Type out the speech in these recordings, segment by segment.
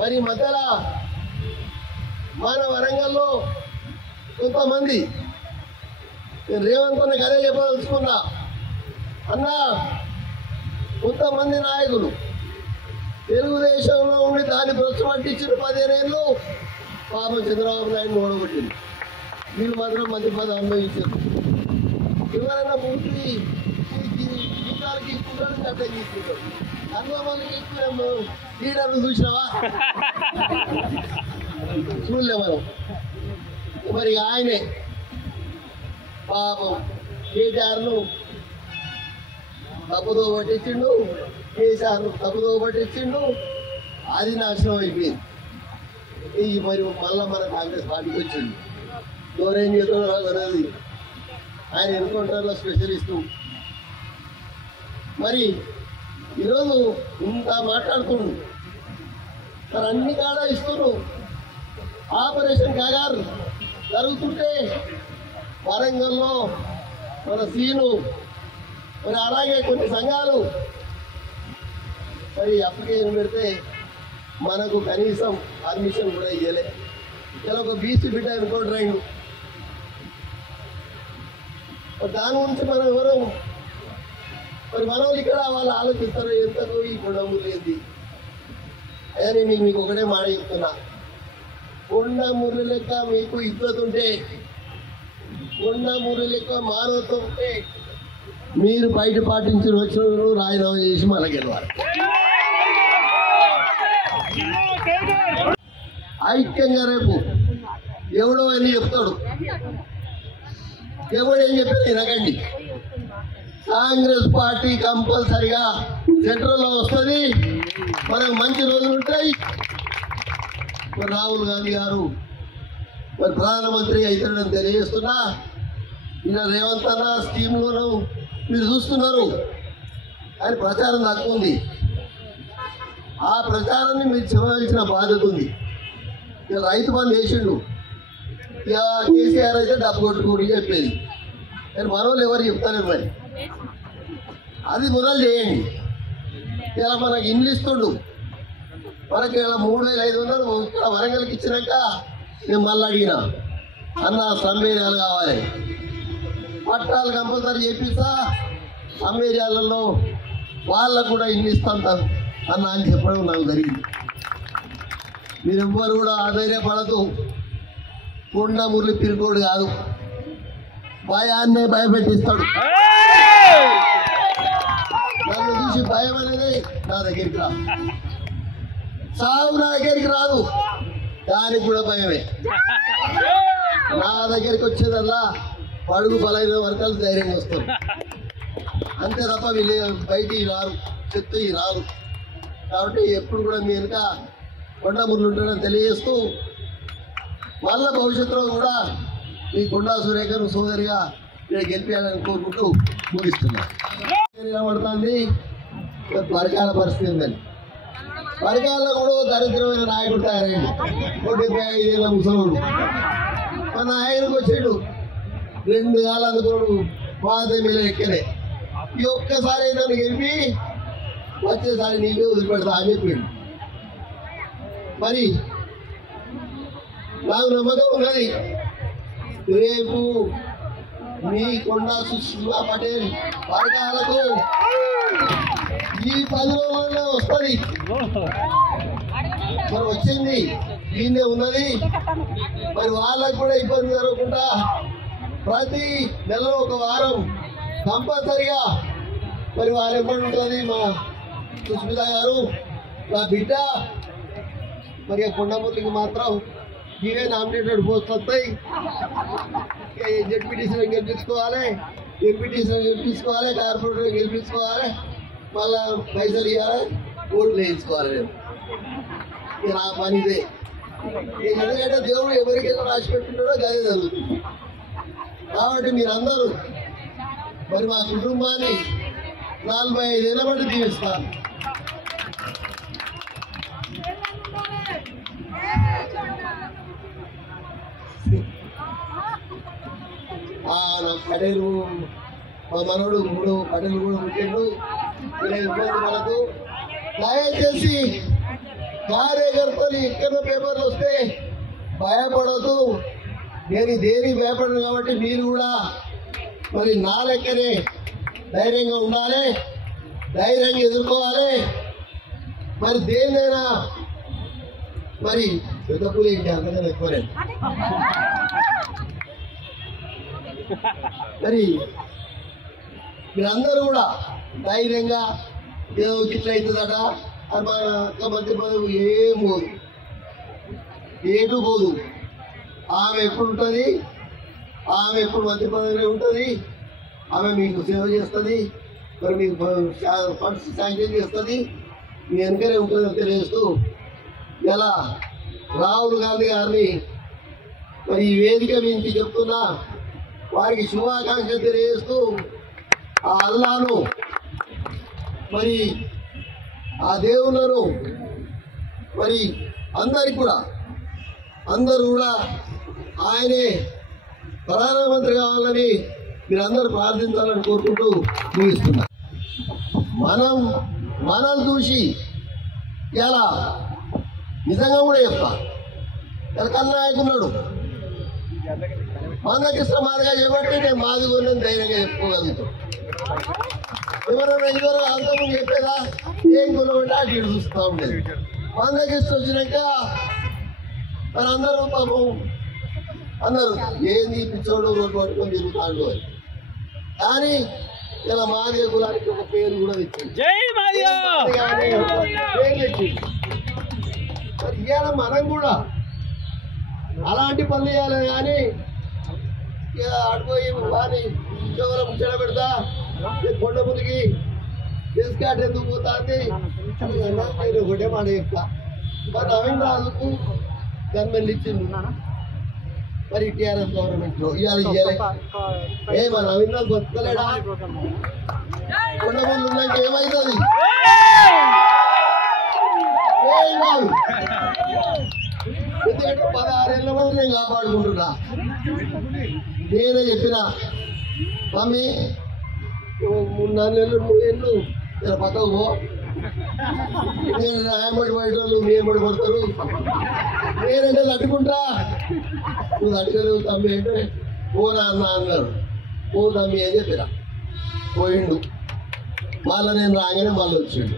మరి మధ్యలో మన వరంగల్లో కొంతమంది రేవంత్ అన్నకి అదే చెప్పదలుచుకున్నా, అన్నా కొంతమంది నాయకులు తెలుగుదేశంలో ఉండి దాన్ని భ్రష్టు పట్టించిన 15 ఏళ్ళు పాపం చంద్రబాబు నాయుడు ఓడగొట్టింది. వీళ్ళు మాత్రం మంచి పదవి అనుభవించారు. ఎవరైనా పూర్తి జీవితాలకి ఇస్తుంటారు, అట్లా తీసుకుంటారు. అనుభవాలకి ఎక్కువ లీడర్లు చూసినావా? చూడలే మనం. మరి ఆయనే పాపం కేటీఆర్ను తప్పుదో పట్టించిండు, కేసీఆర్ను తప్పుదో పట్టించిండు. అది నాశనం అయిపోయింది. ఈ మరి మళ్ళా మన కాంగ్రెస్ పార్టీకి వచ్చిండు. ఎవరేం చేస్తున్నారో అనేది ఆయన ఎన్కౌంటర్లో స్పెషలిస్టు. మరి ఈరోజు ఇంత మాట్లాడుతుండు, మరి అన్ని కాడ ఇస్తున్నారు. ఆపరేషన్ కాగారు జరుగుతుంటే వరంగల్లో మన సీను, మరి అలాగే కొన్ని సంఘాలు మరి అప్లికేషన్ పెడితే మనకు కనీసం పర్మిషన్ కూడా ఇవ్వలే. ఇలా ఒక బీసీ బిడ్డ ఎన్కౌంటర్ అయిండు. దాని గురించి మనం ఎవరు మరి మనం ఇక్కడ వాళ్ళు ఆలోచిస్తారు, ఎంతకు ఈ కొండమూరు ఏంది. అదే నేను మీకు ఒకటే మాట చెప్తున్నా, కొండమూరు లెక్క మీకు ఇద్దరు ఉంటే, కొండమూరు లెక్క మానవత్వం ఉంటే మీరు బయట పాటించిన వచ్చిన రాజీనామా చేసి మళ్ళీ గెలవాలి. ఐక్యంగా రేపు ఎవడో అని చెప్తాడు, ఎవడేం చెప్పారు వినకండి. కాంగ్రెస్ పార్టీ కంపల్సరిగా సెంట్రల్లో వస్తుంది, మనకు మంచి రోజులు ఉంటాయి. మరి రాహుల్ గాంధీ గారు మరి ప్రధానమంత్రి అవుతాడని తెలియజేస్తున్నా. ఇలా రేవంత్ అన్న స్కీమ్లను మీరు చూస్తున్నారు, ఆయన ప్రచారం తక్కువ ఉంది. ఆ ప్రచారాన్ని మీరు చెప్పవలసిన బాధ్యత ఉంది. ఇక రైతు బంధు వేసిండు, ఇక కేసీఆర్ అయితే డబ్బు కొట్టుకోడి చెప్పేది, కానీ మనోళ్ళు ఎవరు చెప్తారు మరి. అది మొదలు చేయండి. ఇలా మనకి ఇండ్లు ఇస్తుండు, మనకి ఇలా 3500 ఇక్కడ వరంగల్కి ఇచ్చినాక నేను మళ్ళీ అడిగిన, అన్న సమ్మేళనాలు కావాలి, పట్టాలు కంపల్సరీ చేపిస్తా, సమ్మేళనాలలో వాళ్ళకు కూడా ఇల్లు ఇస్తాం అన్న అని చెప్పడం నాకు జరిగింది. మీరెవ్వరు కూడా ఆధైర్యపడదు. కొండ మురళి పిరుకోడు కాదు, భయాన్నే భయపెట్టిస్తాడు. నన్ను చూసి భయం అనేది నా దగ్గరికి రాదు, సాగు నా దగ్గరికి రాదు, దానికి కూడా భయమే. నా దగ్గరికి వచ్చేదల్లా పడుగు బలైన వర్గాలు ధైర్యంగా వస్తారు, అంతే తప్ప వీళ్ళు బయటికి రారు, చెత్త రారు. కాబట్టి ఎప్పుడు కూడా మీ వెనుక కొండమురళి ఉంటాడని తెలియజేస్తూ, మళ్ళా భవిష్యత్తులో కూడా మీ కొండా సురేఖను సోదరిగా నేను గెలిపించాలని కోరుకుంటూ ముగిస్తున్నాను. పడుతుంది పరకాల పరిస్థితి ఉందని, పరకాలలో కూడా దరిద్రమైన నాయకుడు తయారైంది. 75 ఏళ్ళ ముసలోడు మన ఆయనకు వచ్చాడు, 2 కాలాలు తోడు పాత మీద ఎక్కలే. ఈ ఒక్కసారి అయితే గెలిపి వచ్చేసారి నీకు వదిలిపెడతా అని చెప్పిండు. మరి నాకు నమ్మకం ఉన్నది, రేపు మీ కొండా సుష్మా పటేల్ పరకాలకు ఈ 10 రోజుల్లో వస్తుంది. మరి వచ్చింది దీన్నే ఉన్నది. మరి వాళ్ళకు కూడా ఇబ్బంది జరగకుండా ప్రతి నెలలో 1 వారం కంపల్సరిగా మరి వారు ఎప్పుడు ఉంటుంది మా సుస్మిత గారు, నా బిడ్డ. మరి కొండమురళికి మాత్రం ఇవే నామినేటెడ్ పోస్టులు వస్తాయి. జెడ్పీటీసీలో గెలిపించుకోవాలి, ఎంపీటీసీలో గెలిపించుకోవాలి, కార్పొరేటర్లో గెలిపించుకోవాలి, మళ్ళా పైసలు ఇవ్వాలి, ఓట్లు వేయించుకోవాలి. నా పని ఇదే. ఎందుకంటే దేవుడు ఎవరికైనా రాసి పెట్టుకుంటాడో అదే జరుగుతుంది. కాబట్టి మీరందరూ మరి మా కుటుంబాన్ని 45 ఏళ్ళ బట్టి జీవిస్తారు. పటేలు మా మనోడు 3 పటేలు కూడా పుట్టిండు. ఇబ్బంది మనకు దయచేసి కార్యకర్తలు ఎక్కడ పేపర్లు వస్తే భయపడదు. నేను దేనికి భయపడను కాబట్టి మీరు కూడా మరి నా లెక్కనే ధైర్యంగా ఉండాలి, ధైర్యంగా ఎదుర్కోవాలి. మరి దేన్నైనా మరి పెద్ద పూలు ఏంటి అంతకన్నా ఎక్కువనే. మరి మీరందరూ కూడా ధైర్యంగా ఏదో ఇట్లా అవుతుందట అది మన మంత్రి పదవి ఏం పోదు, ఏటు పోదు. ఆమె ఎప్పుడు ఉంటుంది, ఆమె ఎప్పుడు మంత్రి పదవిలో ఉంటుంది, ఆమె మీకు సేవ చేస్తుంది, మరి మీకు ఫండ్స్ శాంక్షన్ చేస్తుంది, మీ వెనుకనే ఉంటుందని తెలియజేస్తూ ఇలా రాహుల్ గాంధీ గారిని మరి ఈ వేదిక నుంచి చెప్తున్నా, వారికి శుభాకాంక్షలు తెలియజేస్తూ ఆ అల్లాను మరి ఆ దేవుళ్ళను మరి అందరికి కూడా అందరూ కూడా ఆయనే ప్రధానమంత్రి కావాలని మీరందరూ ప్రార్థించాలని కోరుకుంటూ ముగిస్తున్నా. మనం చూసి ఇలా నిజంగా కూడా చెప్తా, ఇలా కన్నాయకున్నాడు మందకృష్ణ మాదిగా చెప్పండి, నేను మాది కూడా ధైర్యంగా చెప్పుకోగలుగుతాను. ఎవరైనా ఇదివరకు అంతకుముందు చెప్పేదా ఏం కొనబట్టి అటు ఇటు చూస్తూ ఉండేది. మందకృష్ణ వచ్చినాక మరి అందరూ పాపం అన్నారు ఏంది పిచ్చోడు రోడ్డు పట్టుకొని తిరుగుతాడు అని. కానీ ఇలా మాదిగ కులానికి ఒక పేరు కూడా తెచ్చింది, పేరు తెచ్చింది. మరి ఇవాళ మనం కూడా అలాంటి పనులు చేయాలి. కానీ ఇక అడిపోయి వాని ఎవరో ముచ్చట పెడతా కొండ ముందుకి తీసుకాట ఎందుకు పోతుంది నేను ఒకటే మాట చెప్తా. మరి నవీన్ రాజుకు గవర్నమెంట్ ఇచ్చింది, మరి టీఆర్ఎస్ గవర్నమెంట్ లో ఇవాళ ఏ మన నవీన్ రాజు బతకలేడా? కొండ ముందు ఉన్నాక ఏమవుతుంది? ఏం కాదు. ఎందుకంటే 16 ఏళ్ళ వరకు నేను కాపాడుకుంటున్నా. నేనే చెప్పిన మమ్మీ 3-4 నెలలు 3 ఏళ్ళు ఇలా పక్కకు పో, నేను ఆయమ్మడి పడేటోళ్ళు మీ ఏమడి పడతారు, నేనంటే తట్టుకుంటా, నువ్వు తట్టుకోలేవు తమ్మి అంటే పోనా అన్న అన్నారు. పో తమ్మి అని చెప్పిన పోయిండు. మళ్ళీ నేను రాగానే మళ్ళీ వచ్చిండు.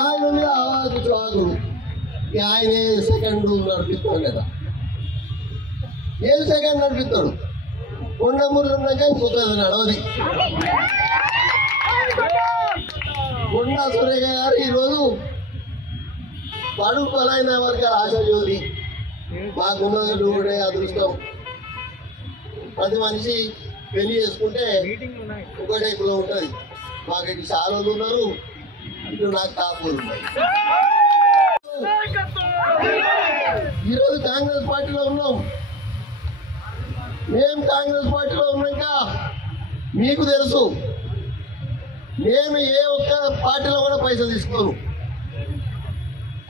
ఆయన మీద ఆవాకు చాకుడు ఆయనే సెకండ్ నడిపిస్తాడు కదా, ఏం సెకండ్ నడిపిస్తాడు? కొండమూరులు ఉన్నాక ఇంకొకది నడవది. కొండ సురేఖ గారు ఈరోజు పడుగు బలైన వర్గాల ఆశాజ్యోతి. మాకున్నది కూడా అదృష్టం. ప్రతి మనిషి పెళ్లి చేసుకుంటే ఒకటే కులం ఉంటుంది. మాకు ఇటు చాలా ఉన్నారు, ఇటు నాకు కాపులు ఉన్నాయి. ఈరోజు కాంగ్రెస్ పార్టీలో ఉన్నాం. మేము కాంగ్రెస్ పార్టీలో ఉన్నాక మీకు తెలుసు, మేము ఏ ఒక్క పార్టీలో కూడా పైసలు తీసుకోను.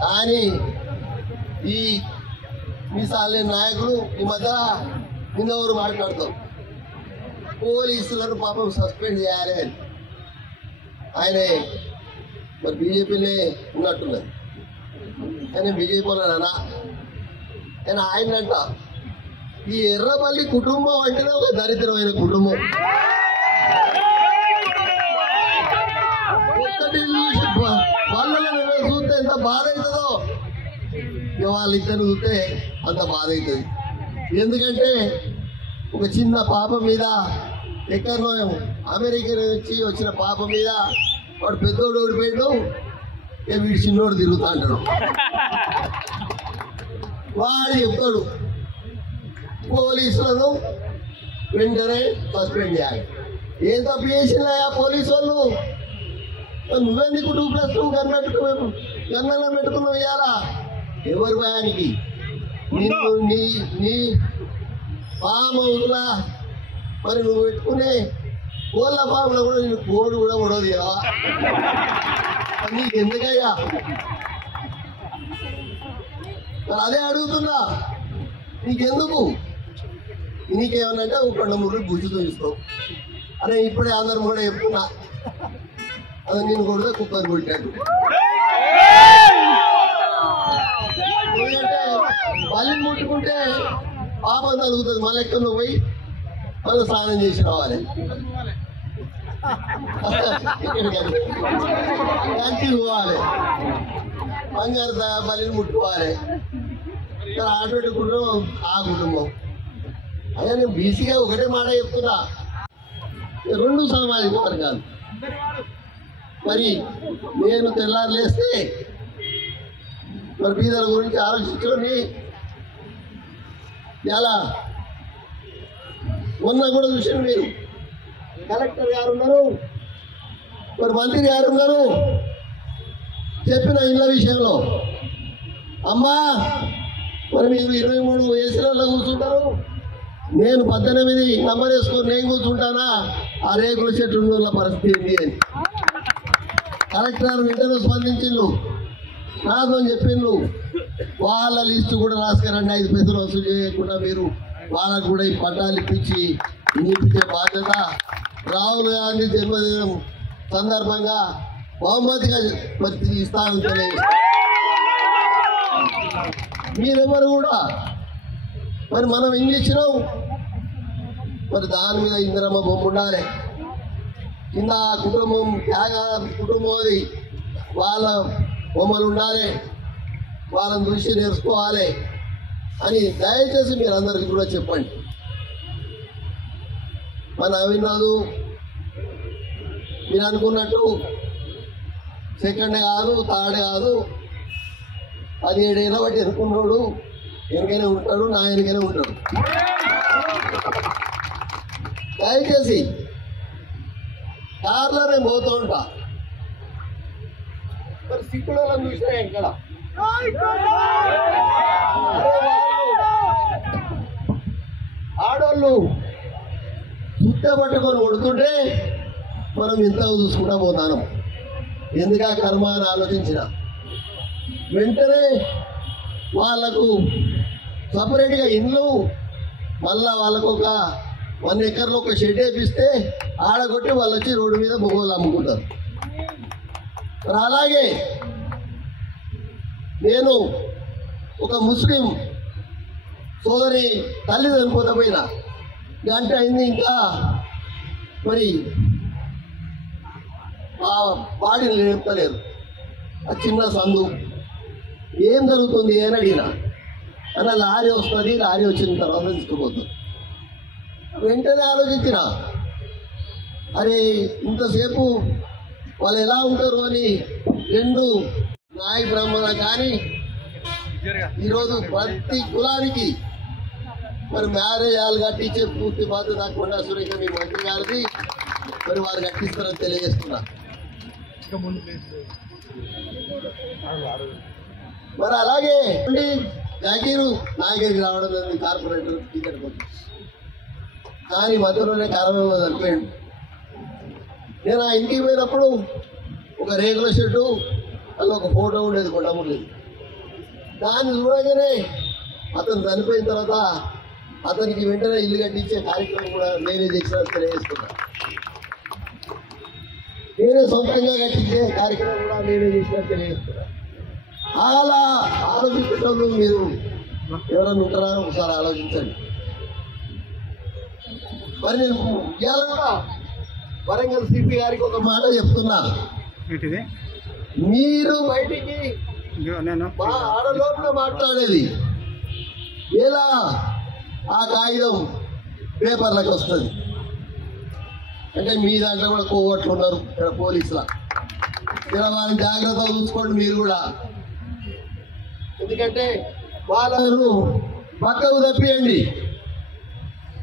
కానీ ఈ మీసాలే నాయకులు ఈ మధ్య నిన్నెవరు మాట్లాడతారు, పోలీసులను పాపం సస్పెండ్ చేయాలి అని. ఆయనే మరి బీజేపీనే ఉన్నట్టున్నది, ఆయన బీజేపీలో అన్నా. నేను ఆయన అంట, ఈ ఎర్రపల్లి కుటుంబం అంటేనే ఒక దరిద్రమైన కుటుంబం. ఒక్కటి చూసి వాళ్ళని చూస్తే ఎంత బాధ అవుతుందో వాళ్ళిద్దరు చూస్తే అంత బాధ అవుతుంది. ఎందుకంటే ఒక చిన్న పాప మీద ఎక్కడో అమెరికా నుంచి వచ్చిన పాప మీద వాడు పెద్దోడు ఓడిపోయాడు, వీడు చిన్నోడు తిరుగుతా అంటాడు. వాడు చెప్తాడు పోలీసులను వెంటనే సస్పెండ్ చేయాలి. ఏం తప్పు చేసినా పోలీసు వాళ్ళు? నువ్వెందుకు 2+2 గన్నెలో పెట్టుకున్నావు ఇయ్యాలా? ఎవరి భయానికి? నిన్ను నీ ఫామ్ హౌస్లా మరి నువ్వు పెట్టుకునే కోళ్ళ ఫామ్లో కూడా నేను కోడి కూడా ఉండదు కదా, నీకు ఎందుకయ్యా? అదే అడుగుతున్నా, నీకెందుకు? నీకేమన్నంటే ఒక 2-3 గుజ్జు చూపిస్తావు. అరే ఇప్పుడే అందరం కూడా చెప్తున్నా, అది నేను కొడితే కుక్కర్ కొట్టాడు. ఎందుకంటే బలిని ముట్టుకుంటే పాపం తగ్గుతుంది. మళ్ళీ ఎక్కడ పోయి మళ్ళీ స్నానం చేసి రావాలి. కంటికి పోవాలి, బంగారు బలిని ముట్టుకోవాలి. అటువంటి కుటుంబం ఆ కుటుంబం. అదే నేను బీసీగా ఒకటే మాట చెప్తున్నా, 2 సామాజిక వర్గాలు. మరి నేను తెల్లారు లేస్తే మరి బీదల గురించి ఆలోచించుకొని ఎలా మొన్న కూడా చూసారు మీరు, కలెక్టర్ గారు ఉన్నారు, మరి మంత్రి గారు ఉన్నారు, చెప్పిన ఇళ్ళ విషయంలో అమ్మా మరి మీరు 23 ఏసీలలో కూర్చుంటారు, నేను 18 నంబర్ వేసుకొని నేను కూర్చుంటానా, ఆ రేకుల చెట్టు ఉన్న పరిస్థితి ఏంటి అని కలెక్టర్ వెంటనే స్పందించిండు. నాతో చెప్పిండ్రు, వాళ్ళ లిస్టు కూడా రాసుకురండి, 5 పైసలు వసూలు చేయకుండా మీరు వాళ్ళకు కూడా ఈ పట్టాలు ఇప్పించి ఇప్పించే బాధ్యత రాహుల్ గాంధీ జన్మదినం సందర్భంగా బహుమతిగా ఇస్తానని తెలియదు. మీరెవరు కూడా మరి మనం ఇంగ్లీష్లో మరి దాని మీద ఇందిరమ్మ బొమ్మ ఉండాలి, కింద కుటుంబం త్యాగ కుటుంబం అది వాళ్ళ బొమ్మలు ఉండాలి, వాళ్ళని చూసి నేర్చుకోవాలి అని దయచేసి మీరు అందరికీ కూడా చెప్పండి. మన నవీన్ రాజు మీరు అనుకున్నట్టు సెకండ్ కాదు, థర్డ్ కాదు, 17 ఏళ్ళ బట్టి ఎన్నుకున్నాడు, ఎనకైనా ఉంటాడు, నా ఎనకైనా ఉంటాడు. దయచేసి కార్లో నేను పోతూ ఉంటా, మరి సిక్కులను చూసినా ఎక్కడ ఆడోళ్ళు చుట్ట పట్టుకొని కొడుతుంటే మనం ఇంతగా చూసుకుంటా పోతాను. ఎందుకు ఆ కర్మ అని ఆలోచించిన వెంటనే వాళ్ళకు సపరేట్గా ఇండ్లు, మళ్ళా వాళ్ళకు ఒక 1 ఎకర్లో ఒక షెడ్ వేపిస్తే ఆడగొట్టి వాళ్ళు వచ్చి రోడ్డు మీద బొగ్గలు అమ్ముకుంటారు. మరి అలాగే నేను ఒక ముస్లిం సోదరి తల్లి చనిపోతే పోయినా గంట అయింది, ఇంకా మరి ఆ బాడీని లేపుతలేరు. ఆ చిన్న సందు ఏం జరుగుతుంది అని అడిగిన, అలా లారీ వస్తుంది, లారీ వచ్చిన తర్వాత తీసుకుపోతుంది. వెంటనే ఆలోచించిన, అరే ఇంతసేపు వాళ్ళు ఎలా ఉంటారు అని 2 నాయ బ్రాహ్మణ కానీ ఈరోజు ప్రతి కులానికి మరి మ్యారేజ్ హాల్ కట్టించే పూర్తి బాధ్యత కొండా సురేఖ మీ మంత్రి గారిది, మరి వారు కట్టిస్తారని తెలియజేస్తున్నా. మరి అలాగే జాకీరు నాయకుడికి రావడం లేదు, కార్పొరేటర్ టికెట్ కోసం, కానీ మధ్యలోనే కారణం సరిపోయాడు. నేను ఆ ఇంటికి పోయినప్పుడు ఒక రేకుల షెడ్డు, అందులో ఒక ఫోటో ఉండేది, కొండముండేది. దాన్ని చూడగానే అతను చనిపోయిన తర్వాత అతనికి వెంటనే ఇల్లు కట్టించే కార్యక్రమం కూడా నేనే చేసిన తెలియజేస్తున్నా. నేనే సొంతంగా కట్టించే కార్యక్రమం కూడా నేనే చేసిన తెలియజేస్తున్నా. అలా ఆలోచించడంలో మీరు ఎవరైనా ఉంటారా ఒకసారి ఆలోచించండి. మరి నేను ఇవాళ కూడా వరంగల్ సిపి గారికి ఒక మాట చెప్తున్నా, మీరు బయటికి ఆడలోపల మాట్లాడేది ఎలా ఆ కాగితం పేపర్లకు వస్తుంది అంటే మీ దాంట్లో కూడా కోవట్లు ఉన్నారు ఇక్కడ పోలీసుల, ఇలా వాళ్ళని జాగ్రత్తగా చూసుకోండి మీరు కూడా. ఎందుకంటే వాళ్ళను పక్కకు తప్పియండి,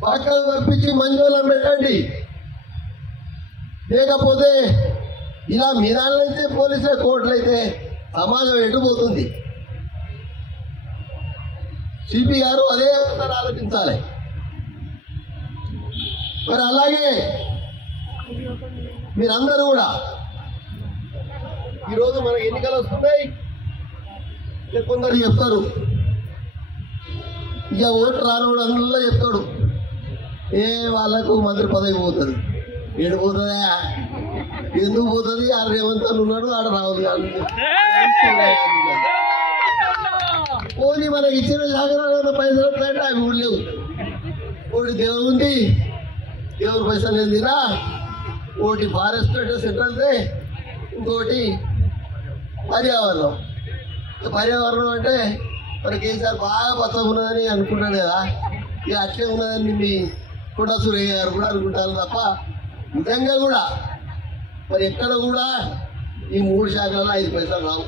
పక్కకు తప్పించి మంజూలను పెట్టండి. లేకపోతే ఇలా మీ దాంట్లో అయితే పోలీసుల కోర్టులు అయితే సమాజం ఎటుపోతుంది. సిపి గారు అదే ఒకసారి ఆలోచించాలి. మరి అలాగే మీరందరూ కూడా ఈరోజు మనకి ఎన్నికలు వస్తున్నాయి, కొందరు చెప్తారు ఇక ఓటు రానోడు అందులో చెప్తాడు, ఏ వాళ్ళకు మంత్రి పదవి పోతుంది, ఏడు పోతుందా ఎందుకు పోతుంది? ఆడ రేవంత్ అని ఉన్నాడు, ఆడ రాహుల్ గాంధీ. పోనీ మనకి ఇచ్చిన జాగ్రత్త పైసలు ఎట్లంటే అవి కూడా లేవు. ఒకటి దేవుడు ఉంది, దేవుడు పైసలు లేదురా. ఒకటి ఫారెస్ట్ సెంట్రల్దే, ఇంకోటి పర్యావరణం. పర్యావరణం అంటే మరి కేసీఆర్ బాగా పచ్చగా ఉన్నదని అనుకుంటాను కదా, ఇక అట్లే ఉన్నదని మీ కూడా సురేష్ గారు కూడా అనుకుంటారు తప్ప నిజంగా కూడా మరి ఎక్కడ కూడా ఈ 3 శాఖలలో 5 పైసలు రావు.